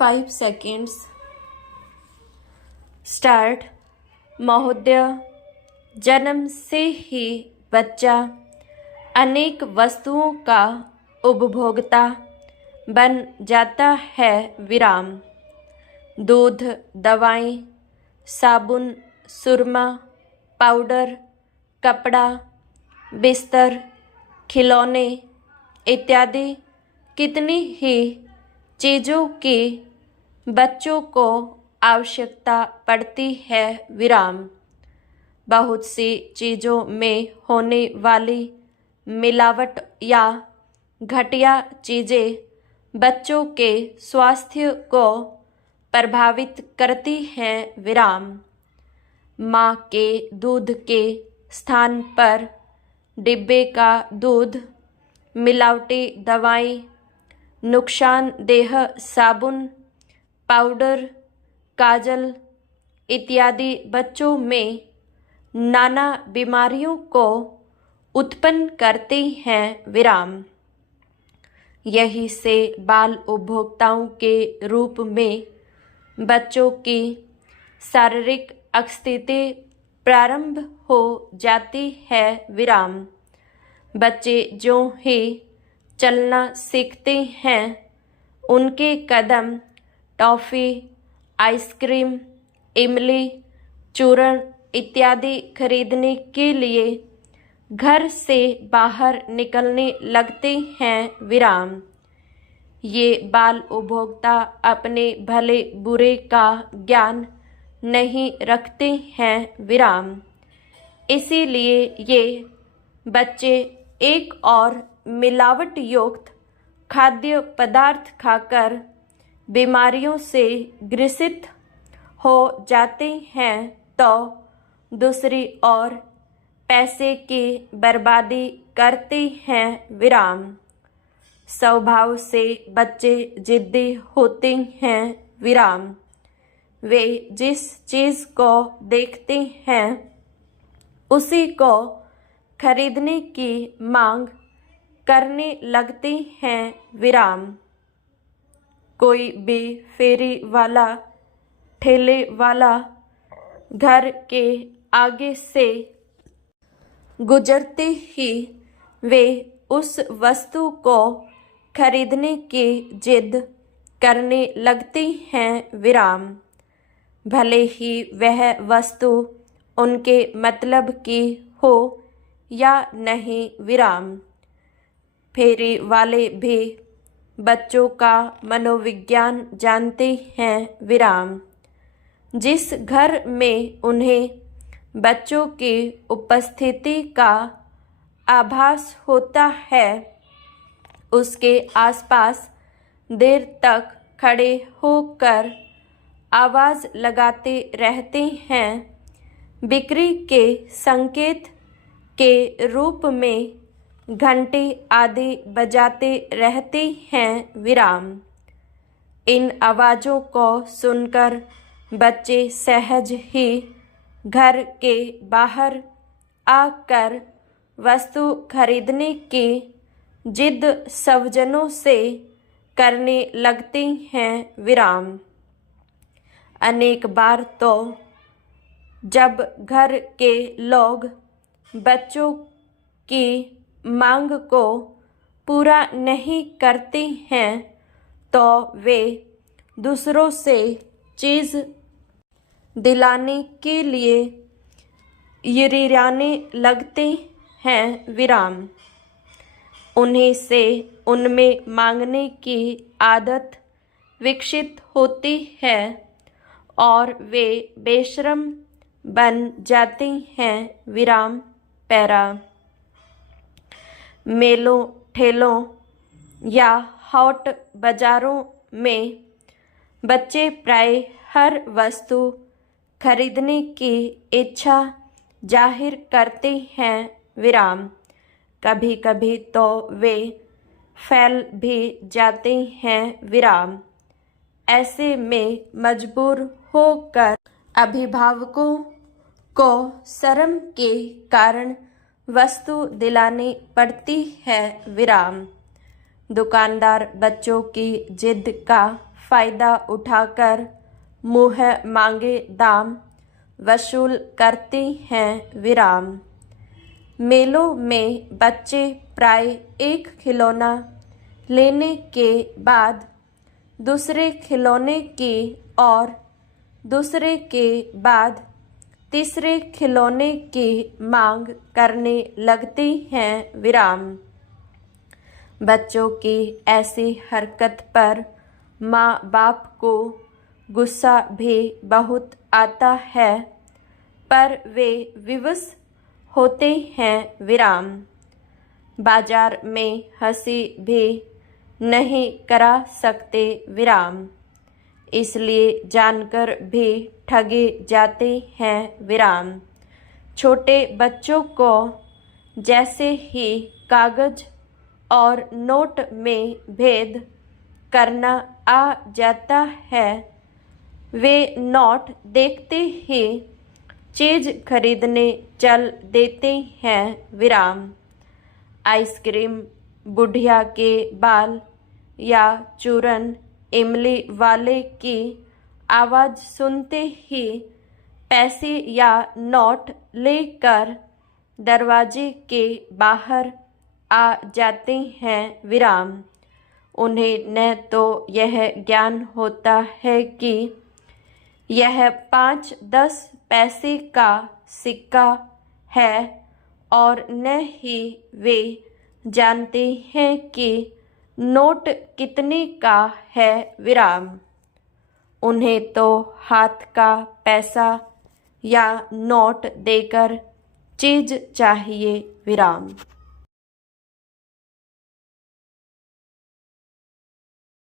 5 seconds. Start. महोदय, जन्म से ही बच्चा अनेक वस्तुओं का उपभोक्ता बन जाता है। विराम। दूध, दवाएं, साबुन, सुरमा, पाउडर, कपड़ा, बिस्तर, खिलौने इत्यादि कितनी ही चीज़ों की बच्चों को आवश्यकता पड़ती है। विराम। बहुत सी चीज़ों में होने वाली मिलावट या घटिया चीज़ें बच्चों के स्वास्थ्य को प्रभावित करती हैं। विराम। माँ के दूध के स्थान पर डिब्बे का दूध, मिलावटी दवाएं, नुकसानदेह साबुन, पाउडर, काजल इत्यादि बच्चों में नाना बीमारियों को उत्पन्न करते हैं। विराम। यही से बाल उपभोक्ताओं के रूप में बच्चों की शारीरिक स्थिति प्रारंभ हो जाती है। विराम। बच्चे जो ही चलना सीखते हैं, उनके कदम टॉफ़ी, आइसक्रीम, इमली, चूर्ण इत्यादि खरीदने के लिए घर से बाहर निकलने लगते हैं। विराम। ये बाल उपभोक्ता अपने भले बुरे का ज्ञान नहीं रखते हैं। विराम। इसीलिए ये बच्चे एक और मिलावट युक्त खाद्य पदार्थ खाकर बीमारियों से ग्रसित हो जाते हैं, तो दूसरी ओर पैसे की बर्बादी करते हैं। विराम। स्वभाव से बच्चे जिद्दी होते हैं। विराम। वे जिस चीज़ को देखते हैं उसी को खरीदने की मांग करने लगते हैं। विराम। कोई भी फेरी वाला, ठेले वाला घर के आगे से गुजरते ही वे उस वस्तु को खरीदने की जिद करने लगते हैं। विराम। भले ही वह वस्तु उनके मतलब की हो या नहीं। विराम। फेरी वाले भी बच्चों का मनोविज्ञान जानते हैं। विराम। जिस घर में उन्हें बच्चों की उपस्थिति का आभास होता है, उसके आसपास देर तक खड़े होकर आवाज़ लगाते रहते हैं। बिक्री के संकेत के रूप में घंटे आदि बजाते रहते हैं। विराम। इन आवाज़ों को सुनकर बच्चे सहज ही घर के बाहर आकर वस्तु खरीदने की जिद स्वजनों से करने लगते हैं। विराम। अनेक बार तो जब घर के लोग बच्चों की मांग को पूरा नहीं करते हैं, तो वे दूसरों से चीज़ दिलाने के लिए यिर्राने लगते हैं। विराम। उन्हीं से उनमें मांगने की आदत विकसित होती है और वे बेशर्म बन जाते हैं। विराम। पैरा। मेलों, ठेलों या हॉट बाज़ारों में बच्चे प्राय हर वस्तु खरीदने की इच्छा जाहिर करते हैं। विराम। कभी कभी तो वे फैल भी जाते हैं। विराम। ऐसे में मजबूर होकर अभिभावकों को शर्म के कारण वस्तु दिलानी पड़ती है। विराम। दुकानदार बच्चों की जिद का फायदा उठाकर मुँह मांगे दाम वसूल करते हैं विराम। मेलों में बच्चे प्राय एक खिलौना लेने के बाद दूसरे खिलौने की और दूसरे के बाद तीसरे खिलौने की मांग करने लगते हैं विराम। बच्चों की ऐसी हरकत पर माँ बाप को गुस्सा भी बहुत आता है, पर वे विवश होते हैं विराम। बाजार में हंसी भी नहीं करा सकते विराम, इसलिए जानकर भी ठगे जाते हैं विराम। छोटे बच्चों को जैसे ही कागज और नोट में भेद करना आ जाता है, वे नोट देखते ही चीज़ खरीदने चल देते हैं विराम। आइसक्रीम, बुढ़िया के बाल या चूरन इमली वाले की आवाज़ सुनते ही पैसे या नोट लेकर दरवाजे के बाहर आ जाते हैं विराम। उन्हें न तो यह ज्ञान होता है कि यह 5-10 पैसे का सिक्का है और न ही वे जानते हैं कि नोट कितने का है विराम। उन्हें तो हाथ का पैसा या नोट देकर चीज़ चाहिए विराम।